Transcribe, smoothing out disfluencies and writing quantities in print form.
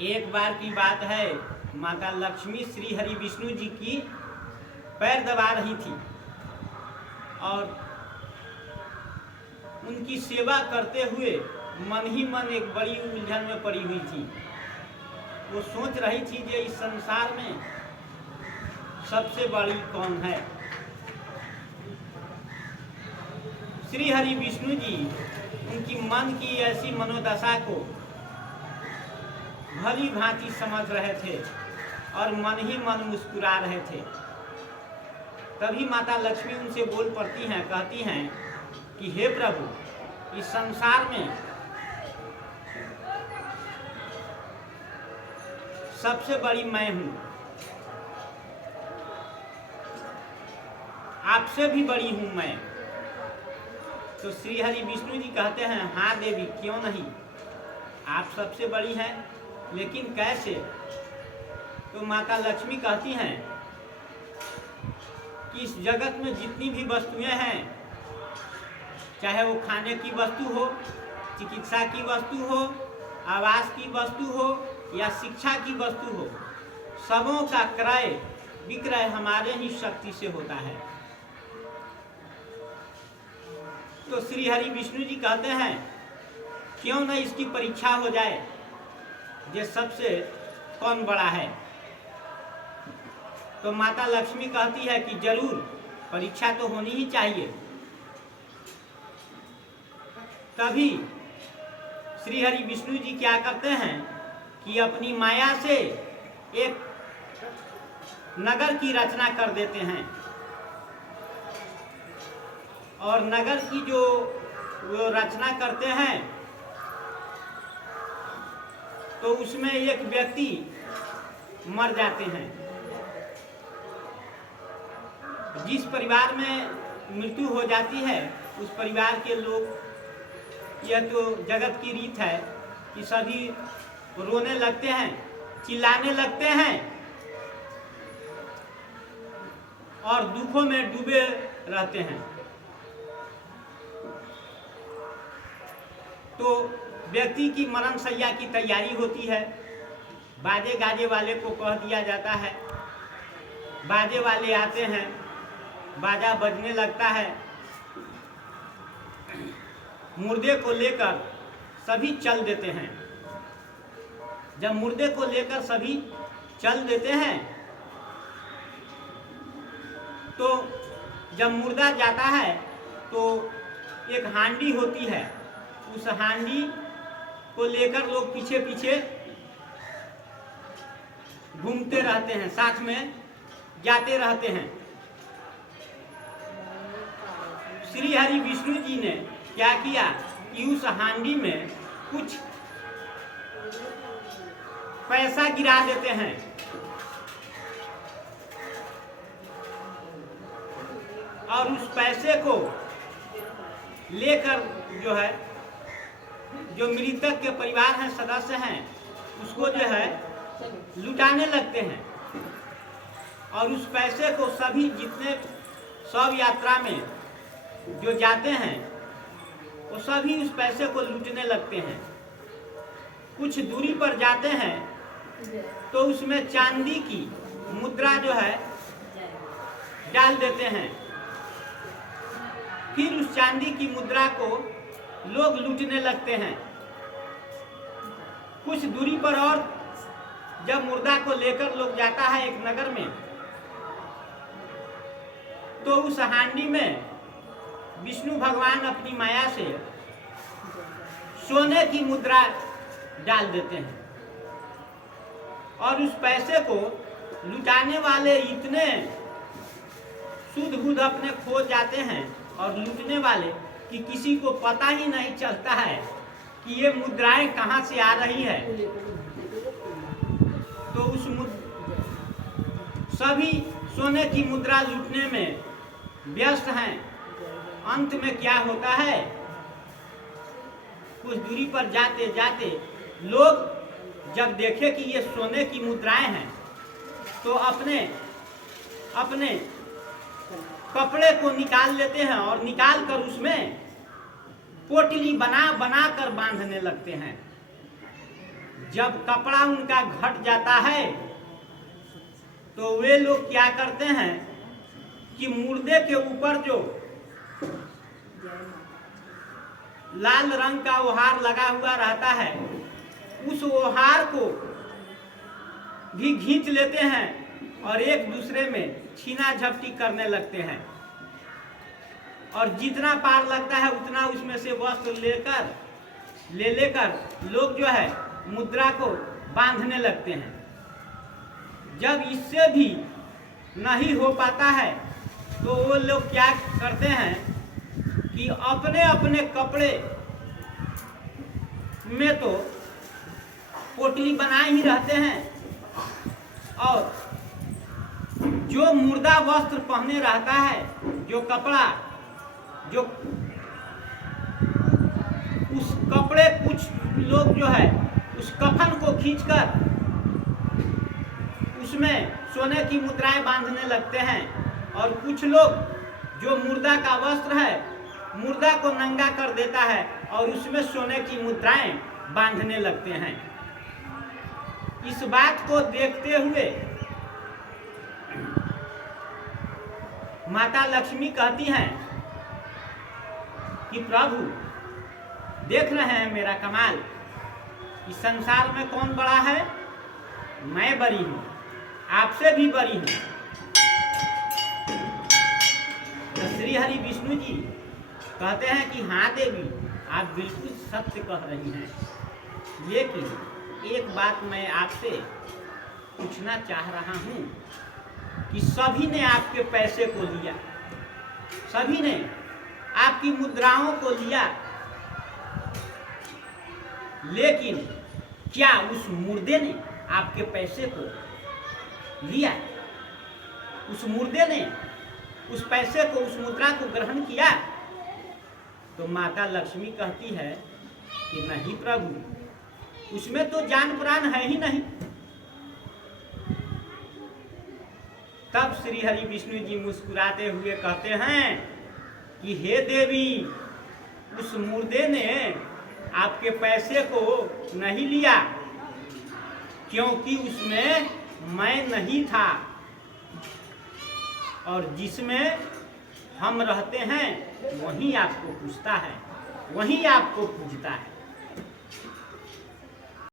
एक बार की बात है, माता लक्ष्मी श्री हरि विष्णु जी की पैर दबा रही थी और उनकी सेवा करते हुए मन ही मन एक बड़ी उलझन में पड़ी हुई थी। वो सोच रही थी कि इस संसार में सबसे बड़ी कौन है। श्री हरि विष्णु जी उनकी मन की ऐसी मनोदशा को भली भांति समझ रहे थे और मन ही मन मुस्कुरा रहे थे। तभी माता लक्ष्मी उनसे बोल पड़ती हैं, कहती हैं कि हे प्रभु, इस संसार में सबसे बड़ी मैं हूँ, आपसे भी बड़ी हूँ मैं। तो श्री हरि विष्णु जी कहते हैं, हाँ देवी, क्यों नहीं, आप सबसे बड़ी हैं, लेकिन कैसे। तो माता लक्ष्मी कहती हैं कि इस जगत में जितनी भी वस्तुएं हैं, चाहे वो खाने की वस्तु हो, चिकित्सा की वस्तु हो, आवास की वस्तु हो या शिक्षा की वस्तु हो, सबों का क्रय विक्रय हमारे ही शक्ति से होता है। तो श्री हरि विष्णु जी कहते हैं, क्यों न इसकी परीक्षा हो जाए, ये सबसे कौन बड़ा है। तो माता लक्ष्मी कहती है कि जरूर परीक्षा तो होनी ही चाहिए। तभी श्री हरि विष्णु जी क्या करते हैं कि अपनी माया से एक नगर की रचना कर देते हैं और नगर की जो वो रचना करते हैं तो उसमें एक व्यक्ति मर जाते हैं। जिस परिवार में मृत्यु हो जाती है उस परिवार के लोग, यह तो जगत की रीत है कि सभी रोने लगते हैं, चिल्लाने लगते हैं और दुखों में डूबे रहते हैं। तो व्यक्ति की मरण शैया की तैयारी होती है। बाजे गाजे वाले को कह दिया जाता है, बाजे वाले आते हैं, बाजा बजने लगता है, मुर्दे को लेकर सभी चल देते हैं। जब मुर्दे को लेकर सभी चल देते हैं तो जब मुर्दा जाता है तो एक हांडी होती है, उस हांडी को लेकर लोग पीछे पीछे घूमते रहते हैं, साथ में जाते रहते हैं। श्री हरि विष्णु जी ने क्या किया कि उस हांडी में कुछ पैसा गिरा देते हैं और उस पैसे को लेकर जो मृतक के परिवार हैं, सदस्य हैं, उसको लुटाने लगते हैं और उस पैसे को सभी जितने शव यात्रा में जो जाते हैं वो सभी उस पैसे को लूटने लगते हैं। कुछ दूरी पर जाते हैं तो उसमें चांदी की मुद्रा डाल देते हैं। फिर उस चांदी की मुद्रा को लोग लूटने लगते हैं। कुछ दूरी पर और जब मुर्दा को लेकर लोग जाता है एक नगर में, तो उस हांडी में विष्णु भगवान अपनी माया से सोने की मुद्रा डाल देते हैं और उस पैसे को लुटाने वाले इतने सुध बुध अपने खो जाते हैं और लूटने वाले कि किसी को पता ही नहीं चलता है कि ये मुद्राएं कहाँ से आ रही है। तो उस सभी सोने की मुद्रा लूटने में व्यस्त हैं। अंत में क्या होता है, कुछ दूरी पर जाते जाते लोग जब देखे कि ये सोने की मुद्राएं हैं तो अपने अपने कपड़े को निकाल लेते हैं और निकाल कर उसमें पोटली बना बना कर बांधने लगते हैं। जब कपड़ा उनका घट जाता है तो वे लोग क्या करते हैं कि मुर्दे के ऊपर जो लाल रंग का ओहार लगा हुआ रहता है उस ओहार को भी खींच लेते हैं और एक दूसरे में छीना झपटी करने लगते हैं और जितना पार लगता है उतना उसमें से वस्त्र लेकर लोग जो है मुद्रा को बांधने लगते हैं। जब इससे भी नहीं हो पाता है तो वो लोग क्या करते हैं कि अपने अपने कपड़े में तो पोटली बनाए ही रहते हैं और जो मुर्दा वस्त्र पहने रहता है, जो कपड़ा, जो उस कपड़े कुछ लोग जो है उस कफन को खींचकर उसमें सोने की मुद्राएं बांधने लगते हैं और कुछ लोग जो मुर्दा का वस्त्र है मुर्दा को नंगा कर देता है और उसमें सोने की मुद्राएं बांधने लगते हैं। इस बात को देखते हुए माता लक्ष्मी कहती हैं कि प्रभु देख रहे हैं मेरा कमाल, इस संसार में कौन बड़ा है? मैं बड़ी हूँ, आपसे भी बड़ी हूँ। तो श्री हरि विष्णु जी कहते हैं कि हाँ देवी, आप बिल्कुल सत्य कह रही हैं, लेकिन एक बात मैं आपसे पूछना चाह रहा हूँ कि सभी ने आपके पैसे को लिया, सभी ने आपकी मुद्राओं को लिया, लेकिन क्या उस मुर्दे ने आपके पैसे को लिया? उस मुर्दे ने उस पैसे को, उस मुद्रा को ग्रहण किया? तो माता लक्ष्मी कहती है कि नहीं प्रभु, उसमें तो जान प्राण है ही नहीं। तब श्री हरि विष्णु जी मुस्कुराते हुए कहते हैं कि हे देवी, उस मुर्दे ने आपके पैसे को नहीं लिया क्योंकि उसमें मैं नहीं था और जिसमें हम रहते हैं वही आपको पूछता है, वही आपको पूजता है।